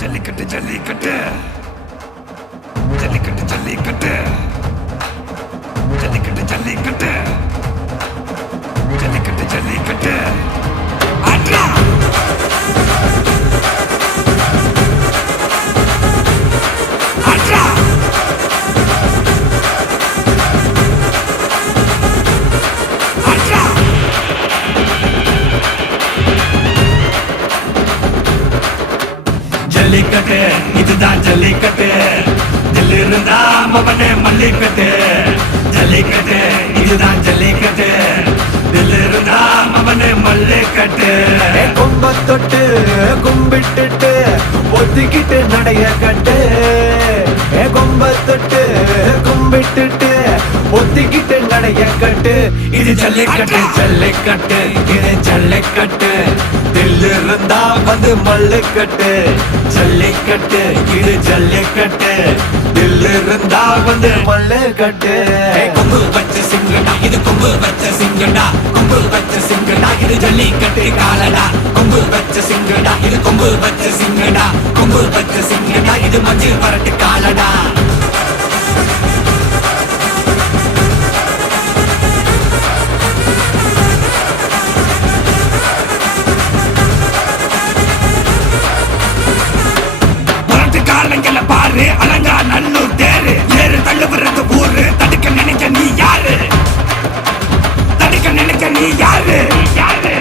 ஜல்லிக்கட்டு ஜல்லிக்கட்டு ஜல்லிக்கட்டு ஜல்லிக்கட்டு ஜல்லிக்கட்டு ஜல்லிக்கட்டு ஜல்லிக்கட்டு ஜல்லிக்கட்டு அட்ரா அட்ரா அட்ரா ஜல்லிக்கட்டு இதுதான் ஜல்லிக்கட்டு தில் இருந்தா மவனே மல்லிக்கட்டு ஜல்லிக்கட்டு இதுதான் ஜல்லிக்கட்டு தில் இருந்தா மவனே மல்லிக்கட்டு கொம்ப தொட்டு கும்பிட்டுட்டு ஒத்திக்கிட்டு நடைய கட்டு கொம்ப தொட்டு கும்பிட்டுட்டு ஒத்திக்கிட்டு நடைய கட்டு இது ஜல்லிக்கட்டு ஜல்லிக்கட்டு இது ஜல்லிக்கட்டு தில் இருந்தா வந்து மல்லுக்கட்டு ஜல்லிக்கட்டு இது ஜல்லிக்கட்டு தில் இருந்தா வந்து மல்லுக்கட்டு கொம்பு வச்ச சிங்கடா இது கொம்பு வச்ச சிங்கடா கொம்பு வச்ச சிங்கடா இது ஜல்லிக்கட்டு காலடா கொம்பு வச்ச சிங்கடா இது கொம்பு வச்ச சிங்கடா கொம்பு வச்ச சிங்கடா இது மஞ்சு வரட்டு காலடா காலங்கள பாரு அலங்கா நல்லூர் தேரு ஏறு தள்ளுவுறது ஊரு தடுக்க நினைக்க நீ யாரு தடுக்க நினைக்க நீ யாரு யாரு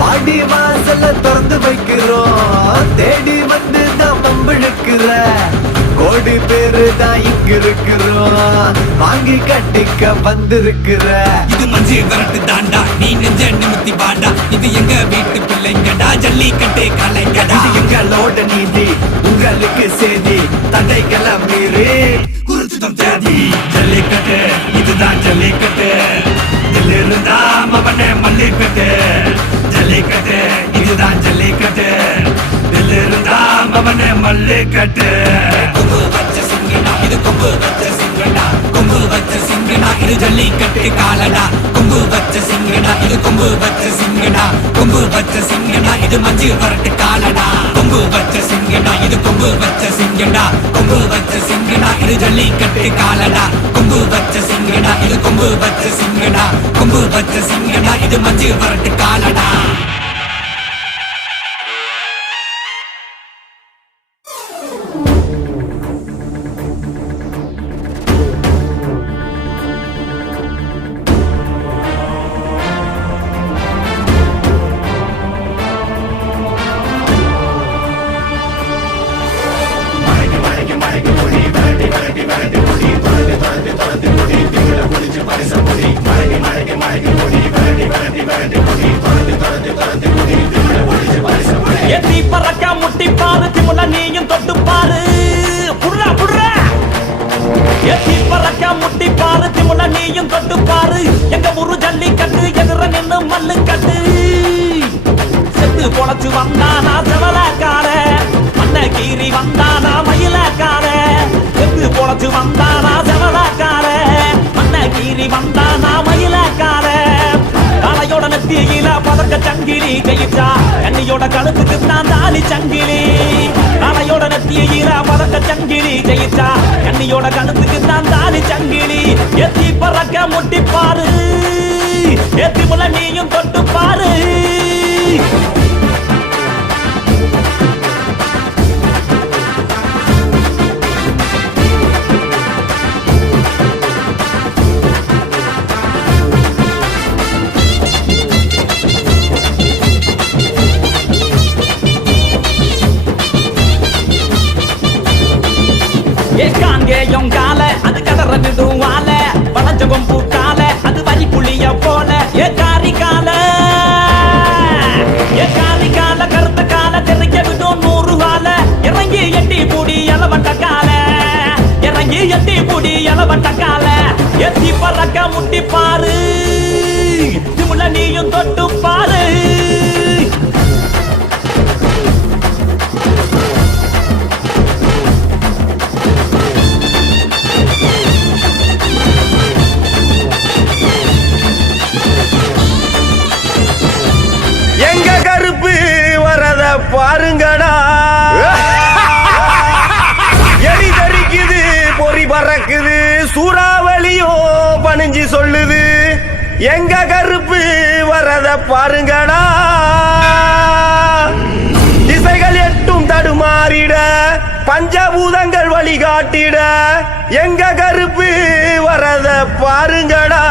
பாடி வாசல திறந்து வைக்கிறோம் தேடி வந்து தான் பம்பிழுக்கிற கோடி பேரு தான் இங்க இருக்கிறோம் வாங்கி கட்டிக்க வந்திருக்கிற இது மஞ்சு வரட்டு தாண்டா நீ நெஞ்ச நிமித்தி பாண்டா இது எங்க வீட்டு பிள்ளைங்கடா ஜல்லிக்கட்டு கலைங்கடா இது எங்களோட நீதி உங்களுக்கு செய்தி தடைகளை மீறி குறிச்சுதம் தேதி ஜல்லிக்கட்டு இதுதான் ஜல்லிக்கட்டு இதில் இருந்தா மவனே மல்லிக்கட்டு ஜல்லிக்கட்டு இதுதான் ஜல்லிக்கட்டு இதில் இருந்தா மவனே மல்லிக்கட்டு கொம்பு வச்ச சிங்கடா இது கொம்பு வச்ச சிங்கடா கொம்பு வச்ச சிங்கடா இது ஜல்லிக்கட்டு காலடா கொம்பு வச்ச சிங்கடா இது கொம்பு வச்ச சிங்கடா கொம்பு வச்ச சிங்கடா இது மஞ்சு வரட்டு காலடா கொம்பு வச்ச சிங்கடா இது கொம்பு வச்ச சிங்கடா கொம்பு வச்ச சிங்கடா இது ஜல்லிக்கட்டு காலடா கொம்பு வச்ச சிங்கடா இது கொம்பு வச்ச சிங்கடா கொம்பு வச்ச சிங்கடா இது மஞ்சு வரட்டு காலடா எத்தி பறக்க முட்டி பாரு திமுல நீயும் தொட்டு பாரு புடுறா புடுறா எத்தி பறக்க முட்டி பாரு திமுல நீயும் தொட்டு பாரு எங்க ஊரு ஜல்லிக்கட்டு எதிர நின்னு மல்லு கட்டு செத்து பொழைச்சு வந்தானா செவலக்கார மண்ண கீறி வந்தானா மயிலக்கார செத்து பொழைச்சு வந்தானா செவலக்கார மண்ண கீறி வந்தானா மயிலக்கார காலையோட நெத்தியில பதக்க சங்கிலி ஜெயிச்சா கண்ணியோட கழுத்துக்கு தான் தாலி சங்கிலி காலையோட நெத்தியில பதக்க சங்கிலி ஜெயிச்சா கண்ணியோட கழுத்துக்கு தான் தாலி சங்கிலி எத்தி பறக்க முட்டி பாரு எத்தி முல நீயும் தொட்டு பாரு காங்கேயம் கால அது கதற விடுவால வளஞ்ச கொம்பு கால அது வரி புளிய போல ஏ காரி கால கருத்த கால திரைக்க விடும் 100 கால இறங்கி எட்டி பூடி இளவட்ட கால ஏத்தி பறக்க முட்டி பாரு திமுல நீயும் தொட்டு பாரு எங்க கருப்பு வரத பாருங்கடா எலி தரிக்குது பொறி பறக்குது சூறாவளியும் பணிஞ்சு சொல்லுது எங்க கருப்பு வரத பாருங்கடா திசைகள் எட்டும் தடுமாறிட பஞ்சபூதங்கள் வழிகாட்டிட எங்க கருப்பு வரத பாருங்கடா